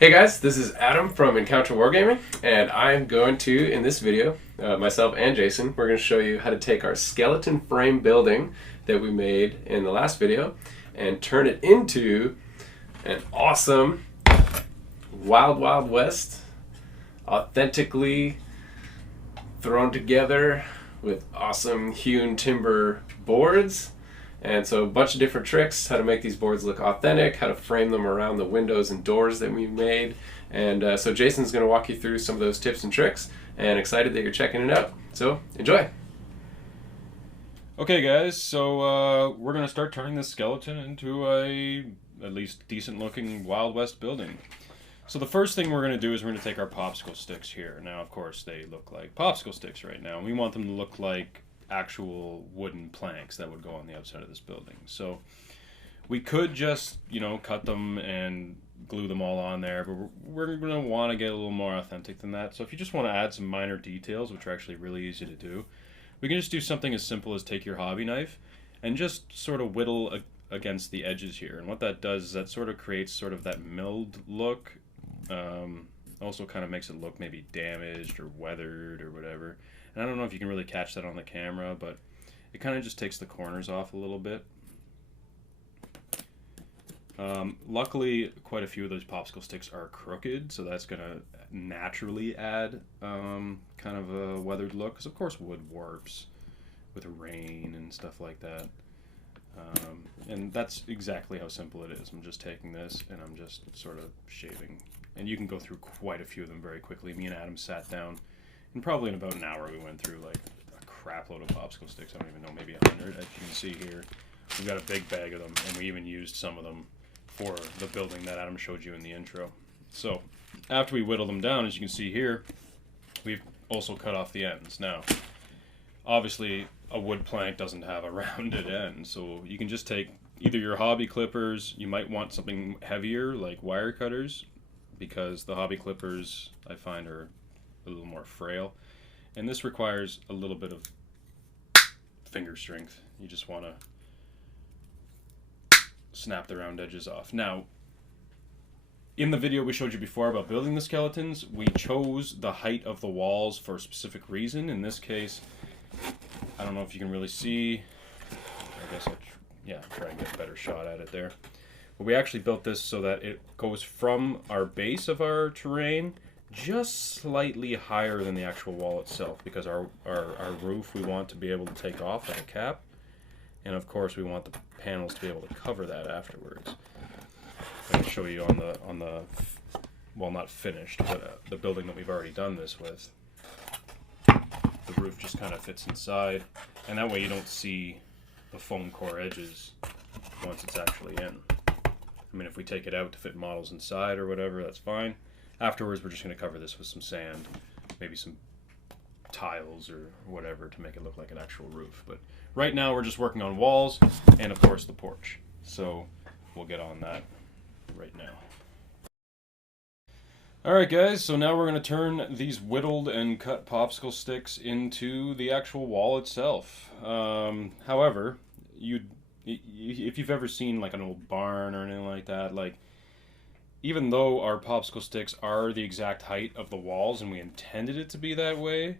Hey guys, this is Adam from Encounter Wargaming, and I'm going to, in this video, myself and Jason, we're going to show you how to take our skeleton frame building that we made in the last video and turn it into an awesome Wild Wild West, authentically thrown together with awesome hewn timber boards. And so a bunch of different tricks, how to make these boards look authentic, how to frame them around the windows and doors that we made. And so Jason's going to walk you through some of those tips and tricks, and excited that you're checking it out. So enjoy. Okay guys, so we're going to start turning this skeleton into a at least decent looking Wild West building. So the first thing we're going to do is we're going to take our popsicle sticks here. Now of course they look like popsicle sticks right now, and we want them to look like actual wooden planks that would go on the outside of this building. So we could just, cut them and glue them all on there, but we're going to want to get a little more authentic than that. So if you just want to add some minor details, which are actually really easy to do, we can just do something as simple as take your hobby knife and just sort of whittle against the edges here. And what that does is that sort of creates sort of that milled look. Also kind of makes it look maybe damaged or weathered or whatever. And I don't know if you can really catch that on the camera, but it kind of just takes the corners off a little bit. Luckily, quite a few of those popsicle sticks are crooked, so that's going to naturally add kind of a weathered look. Because of course wood warps with rain and stuff like that. And that's exactly how simple it is. I'm just taking this and I'm just sort of shaving. And you can go through quite a few of them very quickly. Me and Adam sat down, and probably in about an hour we went through like a crap load of popsicle sticks. I don't even know, maybe 100. As you can see here, we've got a big bag of them, and we even used some of them for the building that Adam showed you in the intro. So after we whittle them down, as you can see here, we've also cut off the ends. Now, obviously, a wood plank doesn't have a rounded end, so you can just take either your hobby clippers. You might want something heavier like wire cutters, because the hobby clippers I find are a little more frail, and this requires a little bit of finger strength. You just want to snap the round edges off. Now, in the video we showed you before about building the skeletons, we chose the height of the walls for a specific reason. In this case, I don't know if you can really see. I guess I'll try and get a better shot at it there. But we actually built this so that it goes from our base of our terrain just slightly higher than the actual wall itself, because our roof we want to be able to take off like a cap, and of course we want the panels to be able to cover that afterwards. I'll show you on the well, not finished, but the building that we've already done this with. The roof just kind of fits inside, and that way you don't see the foam core edges once it's actually in. I mean, if we take it out to fit models inside or whatever, that's fine. Afterwards, we're just going to cover this with some sand, maybe some tiles or whatever to make it look like an actual roof. But right now, we're just working on walls and, of course, the porch. So we'll get on that right now. Alright guys, so now we're going to turn these whittled and cut popsicle sticks into the actual wall itself. However, if you've ever seen like an old barn or anything like that, like, even though our popsicle sticks are the exact height of the walls and we intended it to be that way,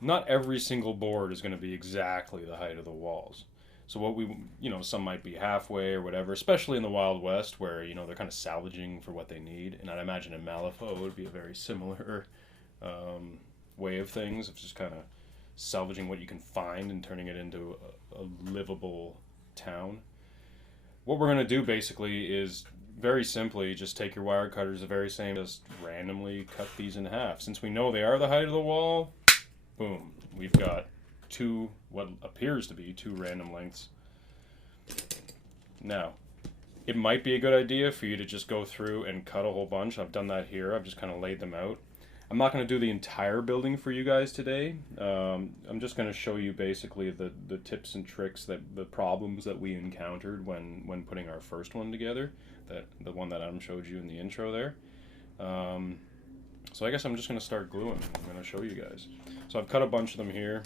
not every single board is going to be exactly the height of the walls. So what we, some might be halfway or whatever, especially in the Wild West where, they're kind of salvaging for what they need. And I'd imagine in Malifaux it would be a very similar way of things, of just kind of salvaging what you can find and turning it into a livable town. What we're going to do basically is very simply just take your wire cutters, the very same, just randomly cut these in half. Since we know they are the height of the wall, boom, we've got what appears to be two random lengths. Now, it might be a good idea for you to just go through and cut a whole bunch. I've done that here. I've just kind of laid them out. I'm not going to do the entire building for you guys today. I'm just going to show you basically the tips and tricks, the problems that we encountered when putting our first one together, the one that Adam showed you in the intro there. So I guess I'm just going to start gluing. I'm going to show you guys. So I've cut a bunch of them here.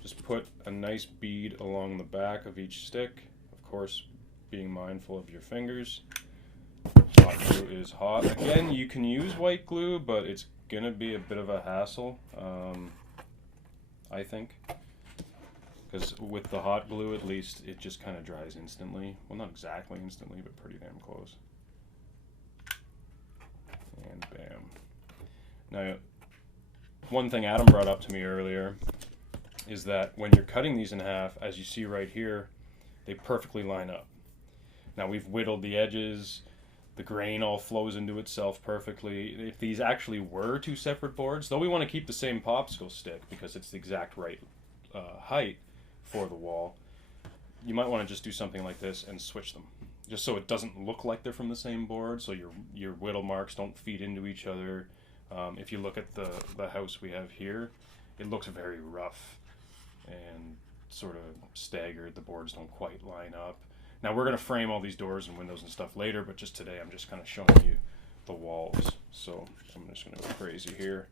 Just put a nice bead along the back of each stick, of course being mindful of your fingers. hot glue is hot. Again, you can use white glue, but it's gonna be a bit of a hassle, I think. Because with the hot glue, at least, it just kind of dries instantly. Well, not exactly instantly, but pretty damn close. And bam. Now, one thing Adam brought up to me earlier is that when you're cutting these in half, as you see right here, they perfectly line up. Now, we've whittled the edges. The grain all flows into itself perfectly. If these actually were two separate boards, though we want to keep the same popsicle stick because it's the exact right height for the wall, you might want to just do something like this and switch them, just so it doesn't look like they're from the same board, so your whittle marks don't feed into each other. If you look at the house we have here, it looks very rough and sort of staggered. The boards don't quite line up. Now we're going to frame all these doors and windows and stuff later, but just today I'm just kind of showing you the walls. So I'm just going to go crazy here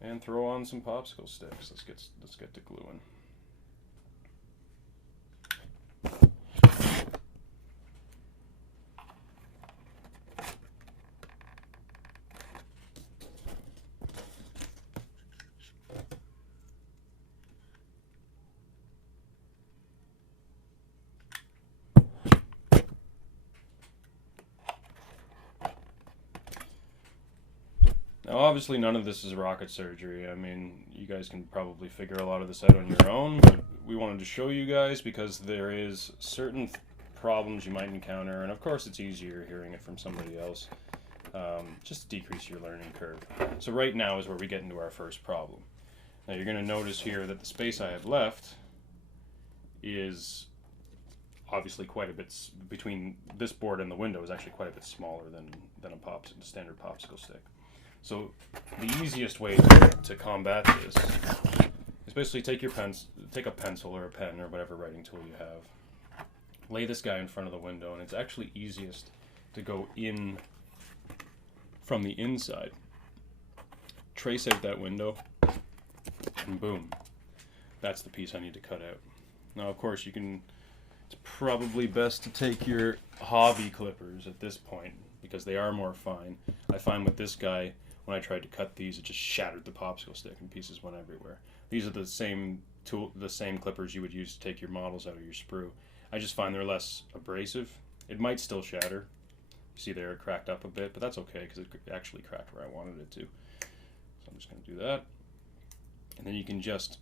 and throw on some popsicle sticks. Let's get to gluing. Now, obviously, none of this is rocket surgery. I mean, you guys can probably figure a lot of this out on your own, but we wanted to show you guys because there is certain problems you might encounter, and of course, it's easier hearing it from somebody else, just to decrease your learning curve. So right now is where we get into our first problem. Now, you're going to notice here that the space I have left is obviously quite a bit, between this board and the window is actually quite a bit smaller than a standard popsicle stick. So the easiest way to combat this is basically take a pencil or a pen or whatever writing tool you have, lay this guy in front of the window, and it's actually easiest to go in from the inside. Trace out that window, and boom, that's the piece I need to cut out. Now, of course, it's probably best to take your hobby clippers at this point because they are more fine. I find with this guy, when I tried to cut these, it just shattered the popsicle stick and pieces went everywhere. These are the same clippers you would use to take your models out of your sprue. I just find they're less abrasive. It might still shatter. You see there it cracked up a bit, but that's okay because it actually cracked where I wanted it to. So I'm just going to do that. And then you can just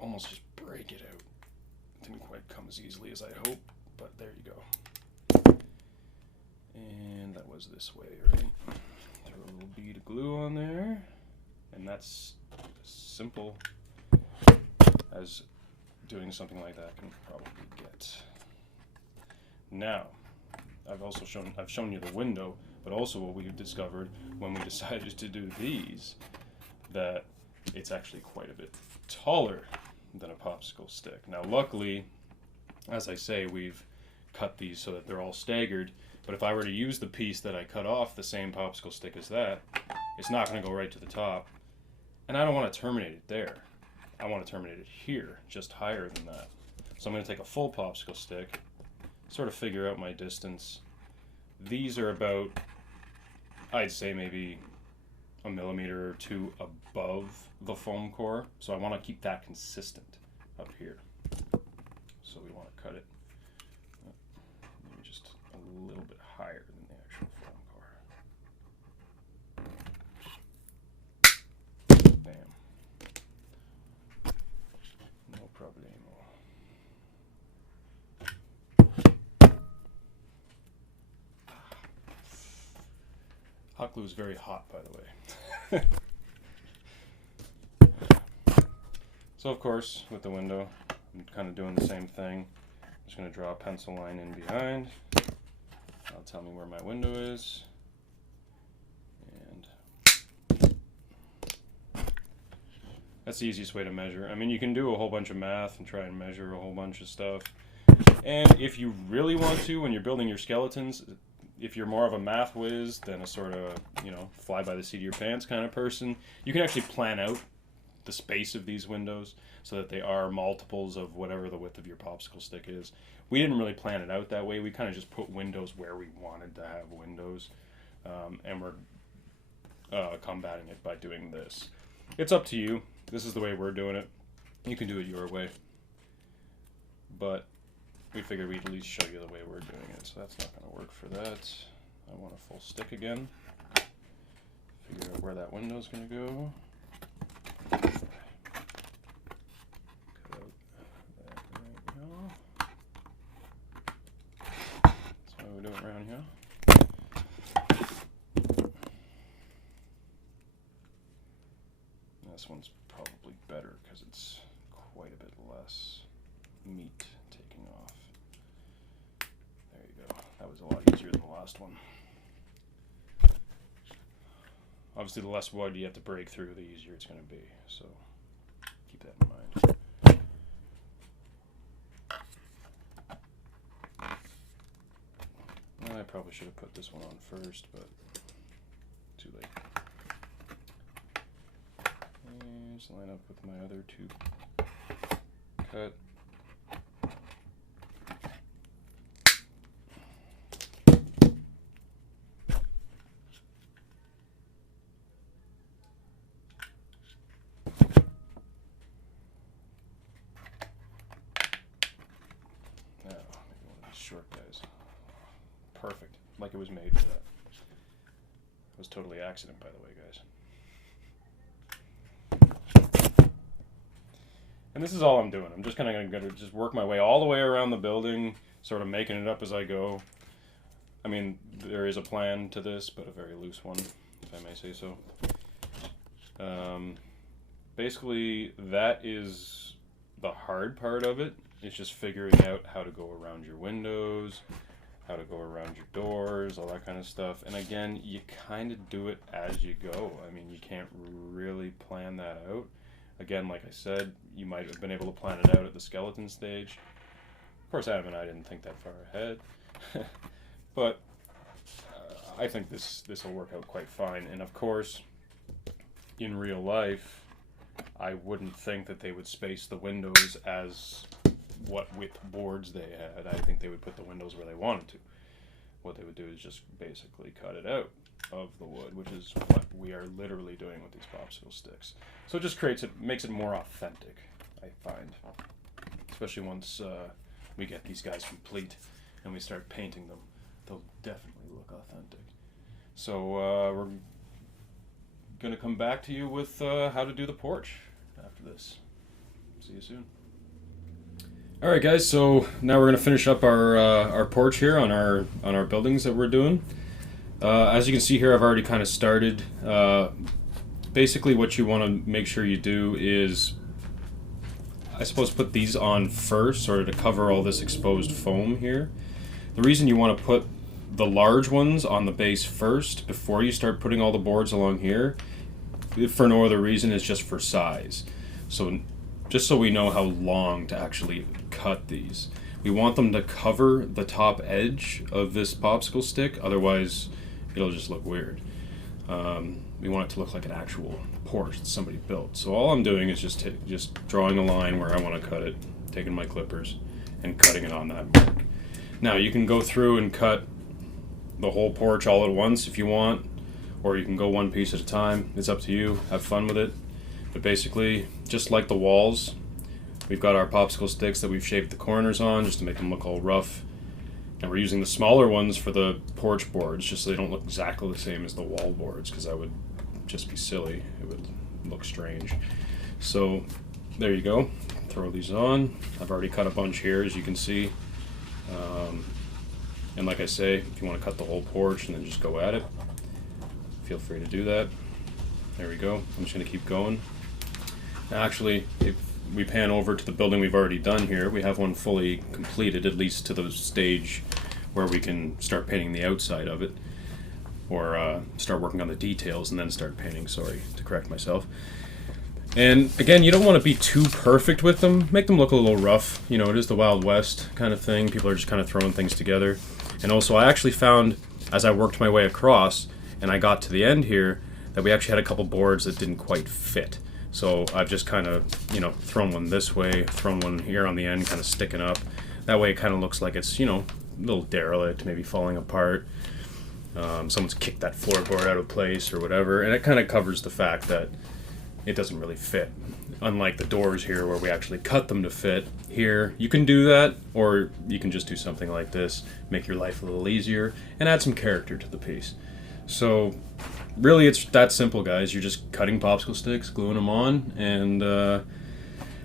almost just break it out. It didn't quite come as easily as I hoped, but there you go. And that was this way, right? Throw a little bead of glue on there, and that's as simple as doing something like that can probably get. Now, I've shown you the window, but also what we've discovered when we decided to do these, that it's actually quite a bit taller than a popsicle stick. Now, luckily, as I say, we've cut these so that they're all staggered. But if I were to use the piece that I cut off, the same popsicle stick as that, it's not going to go right to the top. And I don't want to terminate it there. I want to terminate it here, just higher than that. So I'm going to take a full popsicle stick, sort of figure out my distance. These are about, I'd say maybe a millimeter or two above the foam core. So I want to keep that consistent up here. So we want to cut it maybe just a little bit higher than the actual foam core. Bam. No problemo. Hot glue is very hot, by the way. So of course, with the window, I'm kind of doing the same thing. I'm just going to draw a pencil line in behind. That'll tell me where my window is. And that's the easiest way to measure. I mean, you can do a whole bunch of math and try and measure a whole bunch of stuff. And if you really want to, when you're building your skeletons, if you're more of a math whiz than a sort of, fly by the seat of your pants kind of person, you can actually plan out the space of these windows so that they are multiples of whatever the width of your popsicle stick is. We didn't really plan it out that way. We kind of just put windows where we wanted to have windows, and we're combating it by doing this. It's up to you. This is the way we're doing it. You can do it your way, but we figured we'd at least show you the way we're doing it. So that's not going to work for that. I want a full stick again. Figure out where that window's going to go. Cut out that right now. That's why we do it around here. This one's probably better because it's quite a bit less meat taking off. There you go. That was a lot easier than the last one. Obviously, the less wood you have to break through, the easier it's going to be. So keep that in mind. I probably should have put this one on first, but too late. And just line up with my other two cut. Short guys. Perfect. Like it was made for that. It was totally accident, by the way, guys. And this is all I'm doing. I'm just kind of going to just work my way all the way around the building, sort of making it up as I go. I mean, there is a plan to this, but a very loose one, if I may say so. Basically, that is the hard part of it. It's just figuring out how to go around your windows, how to go around your doors, all that kind of stuff. And again, you kind of do it as you go. I mean, you can't really plan that out. Again, like I said, you might have been able to plan it out at the skeleton stage. Of course, Adam and I didn't think that far ahead. But I think this will work out quite fine. And of course, in real life, I wouldn't think that they would space the windows as what width boards they had. I think they would put the windows where they wanted to. What they would do is just basically cut it out of the wood, which is what we are literally doing with these popsicle sticks. So it just makes it more authentic, I find. Especially once we get these guys complete and we start painting them, they'll definitely look authentic. So we're gonna come back to you with how to do the porch after this. See you soon. All right, guys. So now we're gonna finish up our porch here on our buildings that we're doing. As you can see here, I've already kind of started. Basically, what you want to make sure you do is, I suppose, put these on first, sort of to cover all this exposed foam here. The reason you want to put the large ones on the base first before you start putting all the boards along here, for no other reason, is just for size. So just so we know how long to actually cut these. We want them to cover the top edge of this popsicle stick, otherwise it'll just look weird. We want it to look like an actual porch that somebody built. So all I'm doing is just drawing a line where I want to cut it, taking my clippers and cutting it on that mark. Now you can go through and cut the whole porch all at once if you want, or you can go one piece at a time. It's up to you. Have fun with it. But basically, just like the walls, we've got our popsicle sticks that we've shaped the corners on just to make them look all rough. And we're using the smaller ones for the porch boards just so they don't look exactly the same as the wall boards, because that would just be silly. It would look strange. So there you go. Throw these on. I've already cut a bunch here, as you can see. And like I say, if you want to cut the whole porch and then just go at it, feel free to do that. There we go. I'm just going to keep going. Actually, if we pan over to the building we've already done here, we have one fully completed, at least to the stage where we can start painting the outside of it, or start working on the details and then start painting. Sorry to correct myself. And again, you don't want to be too perfect with them. Make them look a little rough. You know, it is the Wild West kind of thing. People are just kind of throwing things together. And also, I actually found, as I worked my way across and I got to the end here, that we actually had a couple boards that didn't quite fit. So I've just kind of, you know, thrown one this way, thrown one here on the end, kind of sticking up. That way it kind of looks like it's, you know, a little derelict, maybe falling apart. Someone's kicked that floorboard out of place or whatever, and it kind of covers the fact that it doesn't really fit. Unlike the doors here where we actually cut them to fit. Here, you can do that, or you can just do something like this, make your life a little easier, and add some character to the piece. So, really it's that simple, guys. You're just cutting popsicle sticks, gluing them on, and the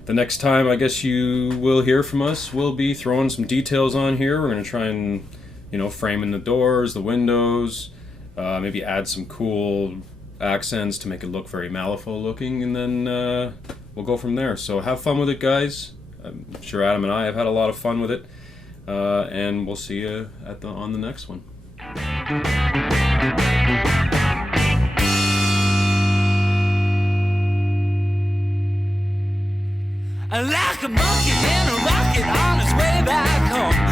next time I guess you will hear from us, we'll be throwing some details on here. We're going to try and, you know, frame in the doors, the windows, maybe add some cool accents to make it look very Malifaux looking, and then we'll go from there. So have fun with it, guys. I'm sure Adam and I have had a lot of fun with it, and we'll see you on the next one. Like a monkey in a rocket on his way back home.